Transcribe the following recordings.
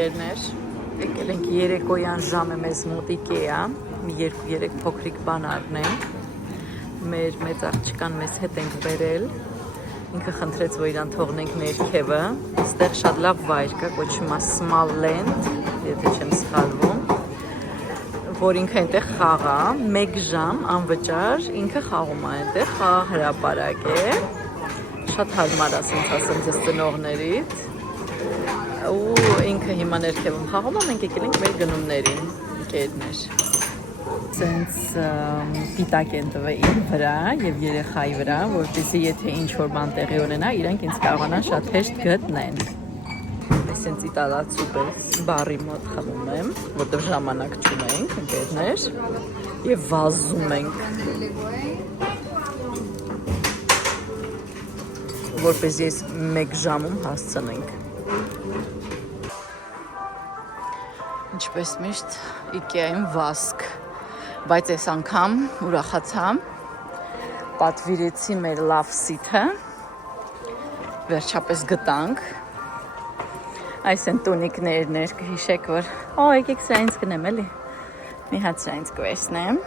ընկերներ, եկել ենք երեկոյան ժամը մեզ մոտ Ikea, մի 2-3 փոքրիկ բան առնենք, մեր մեծ աղջկան մեզ հետ ենք բերել, ինքը խնդրեց, որ իրան թողնենք ներքևը, այստեղ շատ լավ վայր կա, կոչվում է Smalland, եթե չեմ սխալվում, որ ինքը այնտեղ խաղա, 1 ժամ անվճար, ինքը խաղում է այնտեղ, խաղ հրապարակ է, շատ հարմար ասենց ասեմ ձեզ ծնողներից, ու ինքը հիմա ներքևում խաղում է, մենք եկել ենք մեր գնումներին, ընկերներ։ Սենց պիտակ են տվել իր վրա և երեխայի վրա, որպեսզի եթե ինչ-որ բան տեղի ունենա, իրանք ինձ կարողանան շատ հեշտ գտնեն։ Սենց իտալացու պես բարի մոտ խմում եմ, որտեղ ժամանակ չունենք, ընկերներ, և վազում ենք, որպես ես 1 ժամում հասցնենք։ Ինչպես միշտ Ikea-ին վազք, բայց այս անգամ ուրախացամ, պատվիրեցի մեր լավ սիթը, վերջապես գտանք, այս են տունիկներն էր, կհիշեք, որ եկեք սրա ինձ կնեմ էլի, մի հատ սրա ինձ կվերցնեմ,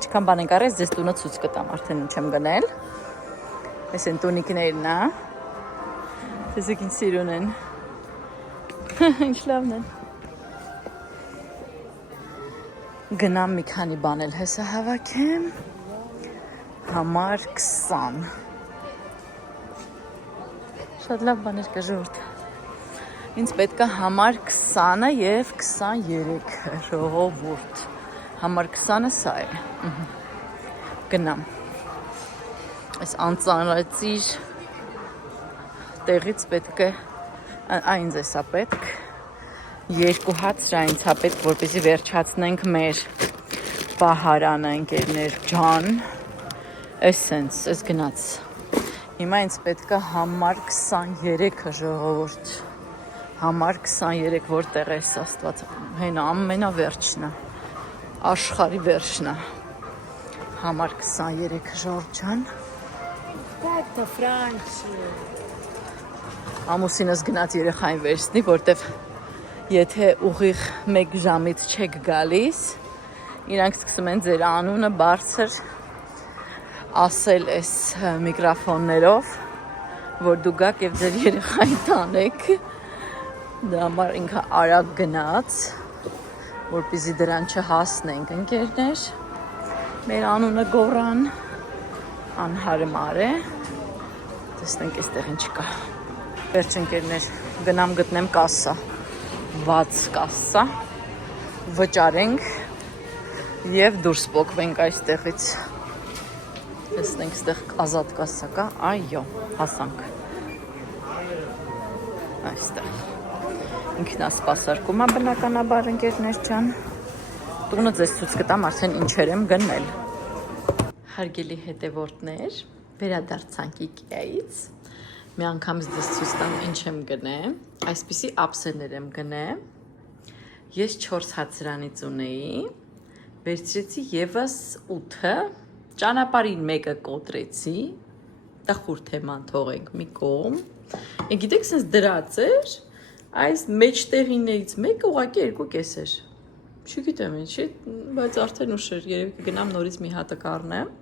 ինչքան բան ենք առել, ձեզ տունը ցույց կտամ, արդեն ինչ եմ գնել, այս են տունիկներն է, տեսեք ինչ սիրուն են, ինչ լավն են, գնամ մի քանի բան էլ հեսա հավաքեմ, համար 20, շատ լավ բաներ կա ժողովուրդ, ինձ պետք է համար 20-ը և 23-ը ժողովուրդ, համար 20-ը սա է, գնամ, այս անծանրածիր տեղից պետք է, ինձ է սա պետք, 2 հատ սրա ինձ է պետք, որպեսզի վերջացնենք մեր պահարանը, ընկերներ ջան, էսենց, ես գնաց, հիմա ինձ պետք է համար 23-ը ժողովուրդ, համար 23 որտեղ է Աստված, հենա ամենավերջն է, աշխարհի վերջն է, համար 23 ժողովուրդ ջան, Perfetto, Franci. ամուսինս գնաց երեխային վերցնի, որտև եթե ուղիղ 1 ժամից չեք գալիս, իրանք սկսում են ձեր անունը բարձր ասել այս միկրոֆոններով, որ դու գաք և ձեր երեխային տանեք, դա համար ինքը արագ գնաց, որպեսզի դրան չհասնենք ընկերներ, մեր անունը գոռան, անհարմար է, տեսնենք այստեղ ինչ կա, վերջ ընկերներ, գնամ գտնեմ կասսա, վաց կասսա, վճարենք և դուրս պոկվենք այստեղից, տեսնենք այստեղ ազատ կասսա կա, այո, հասանք, այստեղ, ինքնասպասարկում է բնականաբար ընկերներ ջան, տունը ձեզ ցույց կտամ արդեն ինչեր եմ գնել, հարգելի հետևորդներ, վերադարձանք Ikea-ից, մի անգամ ձեզ ցույց տամ ինչ եմ գնել, այսպիսի ափսեներ եմ գնել, ես 4 հատ սրանից ունեի, վերցրեցի ևս 8-ը, ճանապարհին մեկը կոտրեցի, տխուր թեման թողենք մի կողմ, գիտեք սենց դրած էր, այս մեջտեղիներից մեկը ուղղակի 2 կես էր, չգիտեմ ինչի, բայց արդեն ուշ էր, երևի կգնամ նորից մի հատը կառնեմ,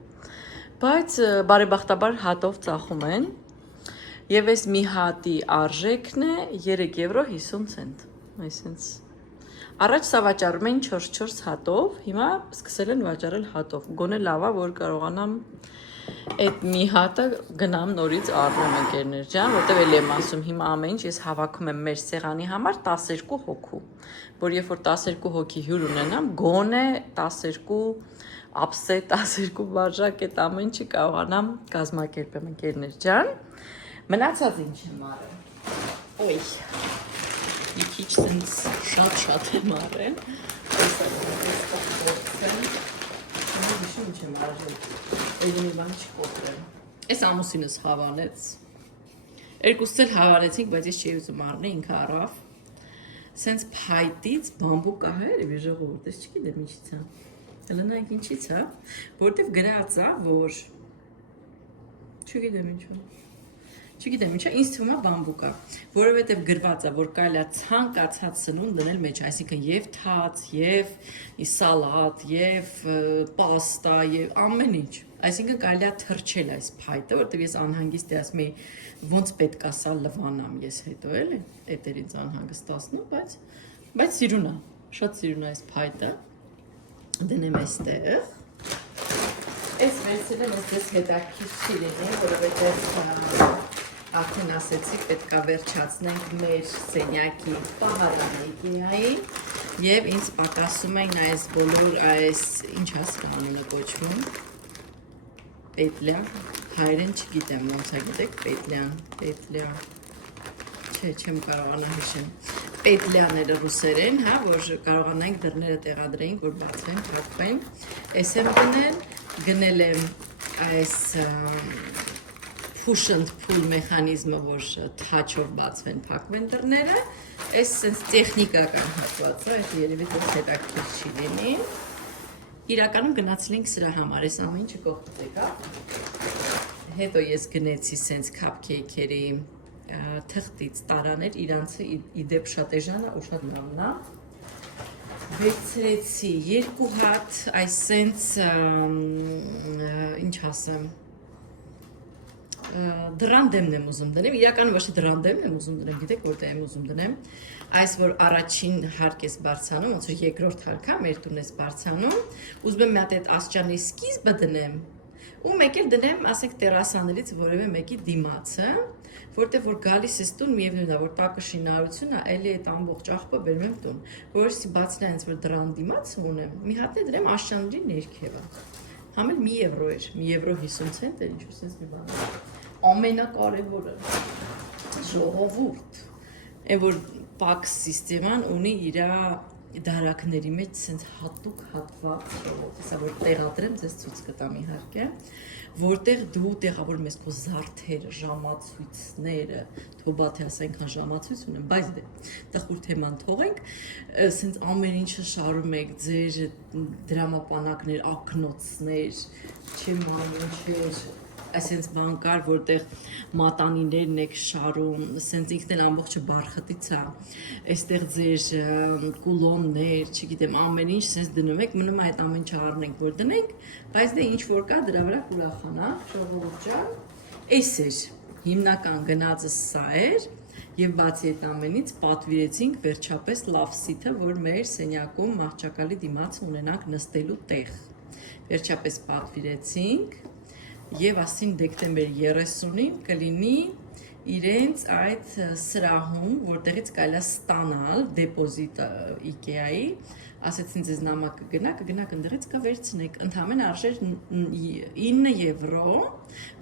բայց բարեբախտաբար հատով ծախում են, և այս մի հատի արժեքն է 3 եվրո 50 ցենտ, այսինքն առաջ սա վաճառում էին 4 հատով, հիմա սկսել են վաճառել հատով, գոնե լավա, որ կարողանամ այդ մի հատը գնամ նորից առնեմ ընկերներ ջան, որտեղ էլ եմ ասում, հիմա ամեն ինչ ես հավաքում եմ մեր սեղանի համար 12 հոգու, որ երբ որ 12 հոգի հյուր ունենամ, գոնե 12 ափսե, 12 վարժակ այդ ամեն ինչի կարողանամ կազմակերպեմ ընկերներ ջան, մնացած ինչ եմ արել, ոյ, մի քիչ սենց շատ եմ արել, ինչ եմ արել, էլի մի բան չկոտրեմ, այս ամուսինս հավանեց, երկուսս էլ հավանեցինք, բայց ես չի ուզում առնի, ինքը առավ, սենց փայտից բամբուկ ահեր է ժողովուրդ, ես չգիտեմ ինչից է, լնայք ինչից է, որտև գրած է, որ չգիտեմ ինչու, Չգիտեմ ինչա, ինձ թվում է բամբուկ է, որովհետև գրված է, որ կարելի է ցանկացած սնունդ դնել մեջ, այսինքն եւ թաց, եւ սալատ, եւ պաստա, եւ ամեն ինչ։ Այսինքն կարելի է թրջել այս փայտը, որտեղ ես անհանգիստ եմ, ասում եմ, ոնց պետք է սա լվանամ ես հետո էլի, էտեր ինձ անհանգստացնում, բայց սիրուն է, շատ սիրուն է այս փայտը։ Դնեմ այստեղ։ Այս վերցրել եմ ես հետաքրքիր լինի, որովհետև արդեն ասեցի, պետք է վերջացնենք մեր սենյակի պահարանեկիայի եւ ինձ պակասում են այս բոլոր այս ինչ հասկանալը կոչվում պետլյա, հայերեն չգիտեմ ոնց է գիտեք, պետլյա, չէ, չեմ կարողանա հիշեմ, պետլյաները ռուսերեն, հա, որ կարողանանք դռները տեղադրենք, որ բացվեն, փակվեն, այս եմ գնել եմ այս push and pull մեխանիզմը, որ թաչով բացվեն, փակվեն դռները, այս sense տեխնիկական հատվածը, այդ երևի դեռ հետաքրքիր չի լինի։ Իրականում գնացել ենք սրա համար, այս ամեն ինչը կողքից եկա։ Հետո ես գնեցի sense cupcake-երի թղթից տարաներ, իրանցը իդեպ շատ էժան է ու շատ լավն է։ Վերցրեցի 2 հատ, այս sense ինչ ասեմ, դրան դեմն եմ ուզում դնեմ, իրականում ոչ թե դրան դեմն եմ ուզում դնեմ, գիտեք որտեղ եմ ուզում դնեմ, այս որ առաջին հարկ ես բարձանում, ոնց որ երկրորդ հարկա մեր տուն ես բարձանում, ուզում եմ մի հատ այդ աստիճանի սկիզբը դնեմ, ու մեկ էլ դնեմ, ասենք տերասաներից որևէ մեկի դիմացը, որտեղ որ գալիս ես տուն, միևնույն է, որ տակը շինարարություն է, էլի այդ ամբողջ աղբը բերում եմ տուն, որովհետեւ բացնի այնց որ դրան դիմաց ունեմ, մի հատ է դրեմ աշճանների ներքևը։ Համ էլ 1 եվրո էր, 1 եվրո 50 ցենտ էր, ինչ-որ sense մի բան։ Ամենակարևորը ժողովուրդ, այն որ PAX սիստեման ունի իր դարակների մեջ sense հատուկ հատված, հեսա որ տեղադրեմ, ձեզ ցույց կտամ իհարկե, որտեղ դու տեղավորում ես քո զարդերը, ժամացույցները, թոբա թե ասենքան ժամացույց ունեմ, բայց դե տխուր թեման թողենք, sense ամեն ինչը շարում եք ձեր դրամապանակներ, ակնոցներ, չեմ անում, այսենց բան կար, որտեղ մատանիներն եք շարում, սենց ինքն էլ ամբողջը բարխտից է, այստեղ ձեր կուլոններ, չգիտեմ, ամեն ինչ սենց դնում եք, մնում այդ ամեն ինչը առնենք, որ դնենք, բայց դե ինչ որ կա, դրա վրա կուրախանանք, ժողովուրդ ջան, այս էր, հիմնական գնացը սա էր, եւ բացի այդ ամենից պատվիրեցինք վերջապես լավսիթը, որ մեր սենյակում մահճակալի դիմաց ունենանք նստելու տեղ, վերջապես պատվիրեցինք, Եվ ասին դեկտեմբեր 30-ին կլինի իրենց այդ սրահում, որտեղից կարելի է ստանալ դեպոզիտ IKEA-ի, ասեցին ձեզ նամակը կգնաք ընդեղից կվերցնեք, ընդհանրապես արժեր 9 եվրո,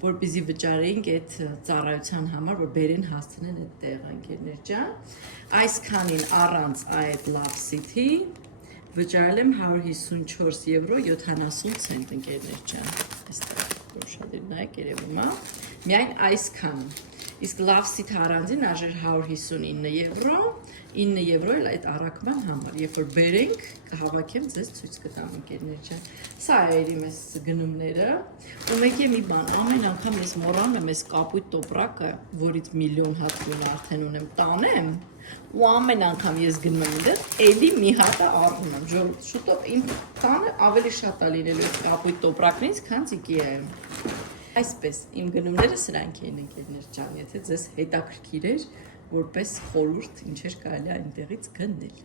որպեսզի վճարեինք այդ ծառայության համար, որ բերեն հասցնեն այդ տեղը, ընկերներ ջան, այսքանին առանց այդ լավսիթի վճարել եմ 154 եվրո 70 ցենտ, ընկերներ ջան, այստեղ Շատեր նայեք երևում է, միայն այսքան, իսկ լավսիթ առանձին արժեր 159 եվրո, 9 եվրո էլ այդ առաքման համար, երբ որ բերենք, կհավաքեմ ձեզ ցույց կտամ ընկերներ ջան, սա էր իմ այս գնումները, ու մեկ է մի բան, ամեն անգամ ես մոռանում եմ այս կապույտ տոպրակը, որից միլիոն հատ գույն արդեն ունեմ, տանեմ, ու ամեն անգամ ես գնում եմ դեռ, էլի մի հատը առնում եմ, ժողովուրդ, շուտով իմ տանը ավելի շատ է լինելու այս կապույտ տոպրակներից, քան IKEA-ում։ Այսպես, իմ գնումները սրանք էին ընկերներ ջան, եթե ձեզ հետաքրքիր էր, որպես խորհուրդ, ինչեր կարելի է այնտեղից գնել։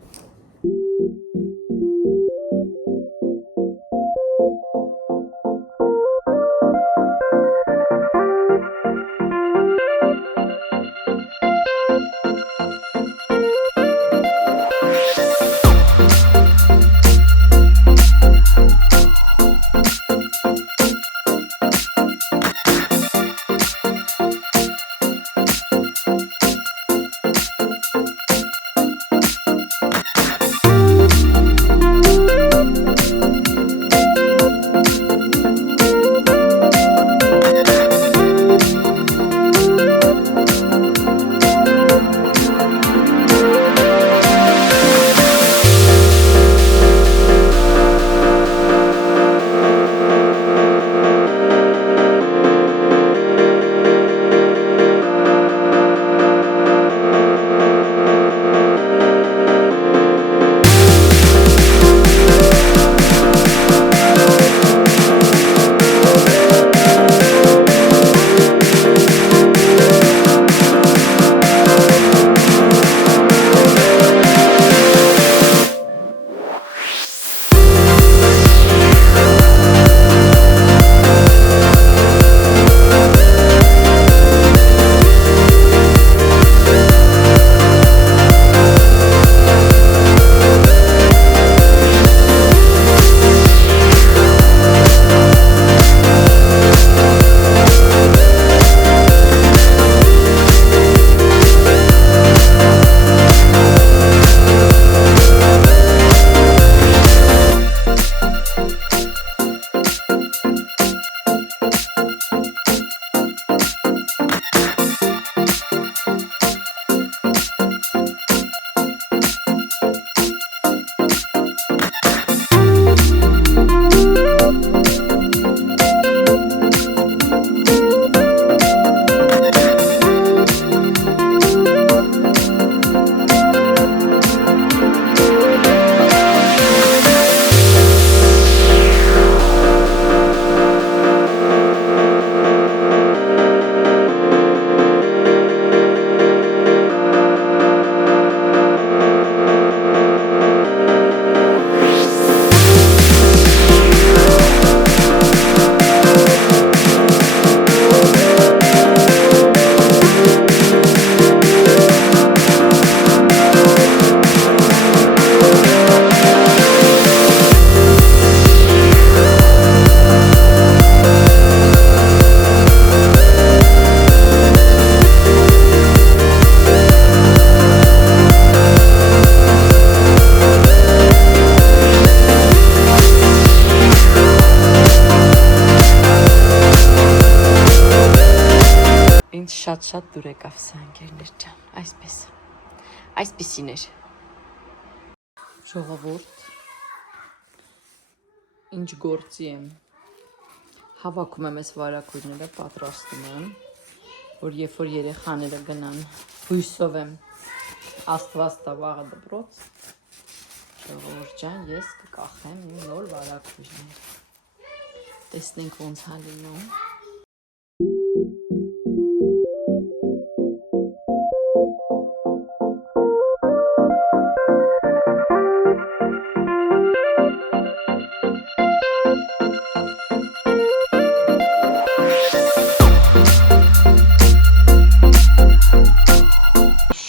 շատ դուր եկավ սա ընկերներ ջան, այսպեսին էր։ Ժողովուրդ, ինչ գործի եմ, հավաքում եմ ես վարակույրները, պատրաստում եմ, որ երբ որ երեխաները գնան, հույսով եմ Աստված տա վաղը դպրոց, ժողովուրդ ջան, ես կկախեմ իմ նոր վարակույրներ, տեսնենք ոնց ա լինում։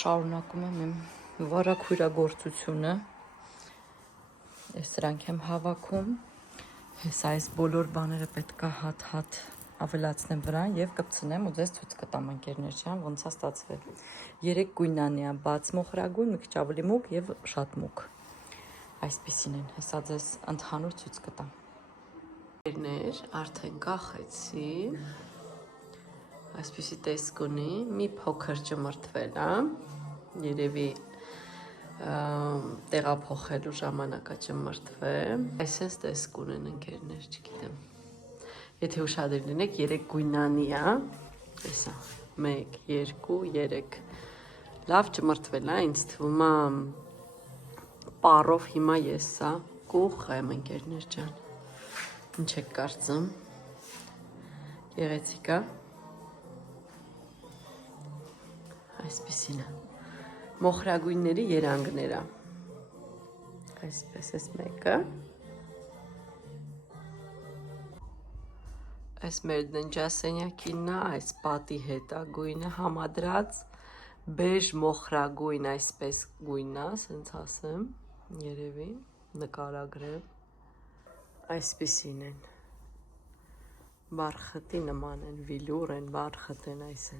Շարունակում եմ իմ վարակույրագործությունը, սրանք եմ հավաքում, հեսա այս բոլոր բաները պետք է հատ-հատ ավելացնեմ վրան և կպցնեմ ու ձեզ ցույց կտամ ընկերներ ջան, ոնց է ստացվել։ 3 գույնանի է, բաց մոխրագույն, մի քիչ ավելի մուգ և շատ մուգ։ Այսպիսին են, հեսա ձեզ ընդհանուր ցույց կտամ։ Ընկերներ, արդեն կախեցի, այսպիսի տեսք ունի, մի փոքր ճմրթվել է, երևի տեղափոխելու ժամանակա ճմրթվել, այսպես տեսք ունեն ընկերներ, չգիտեմ։ Եթե ուշադիր լինեք, 3 գույնանի է, այսա, 1, 2, 3, լավ ճմրթվել է, ինձ թվում է պարով հիմա ես սա կուղղեմ ընկերներ ջան, ինչ եք կարծում, գեղեցիկ է, այսպիսին է, մոխրագույնների երանգները, այսպես ես մեկը, այս մեր դնջասենյակինն է, այս պատի հետ է գույնը համադրած, բեժ մոխրագույն այսպես գույնն է, սենց ասեմ, երևի, նկարագրեմ, այսպիսին են, բարխտի նման են, վիլուր են, բարխտ են, այս են։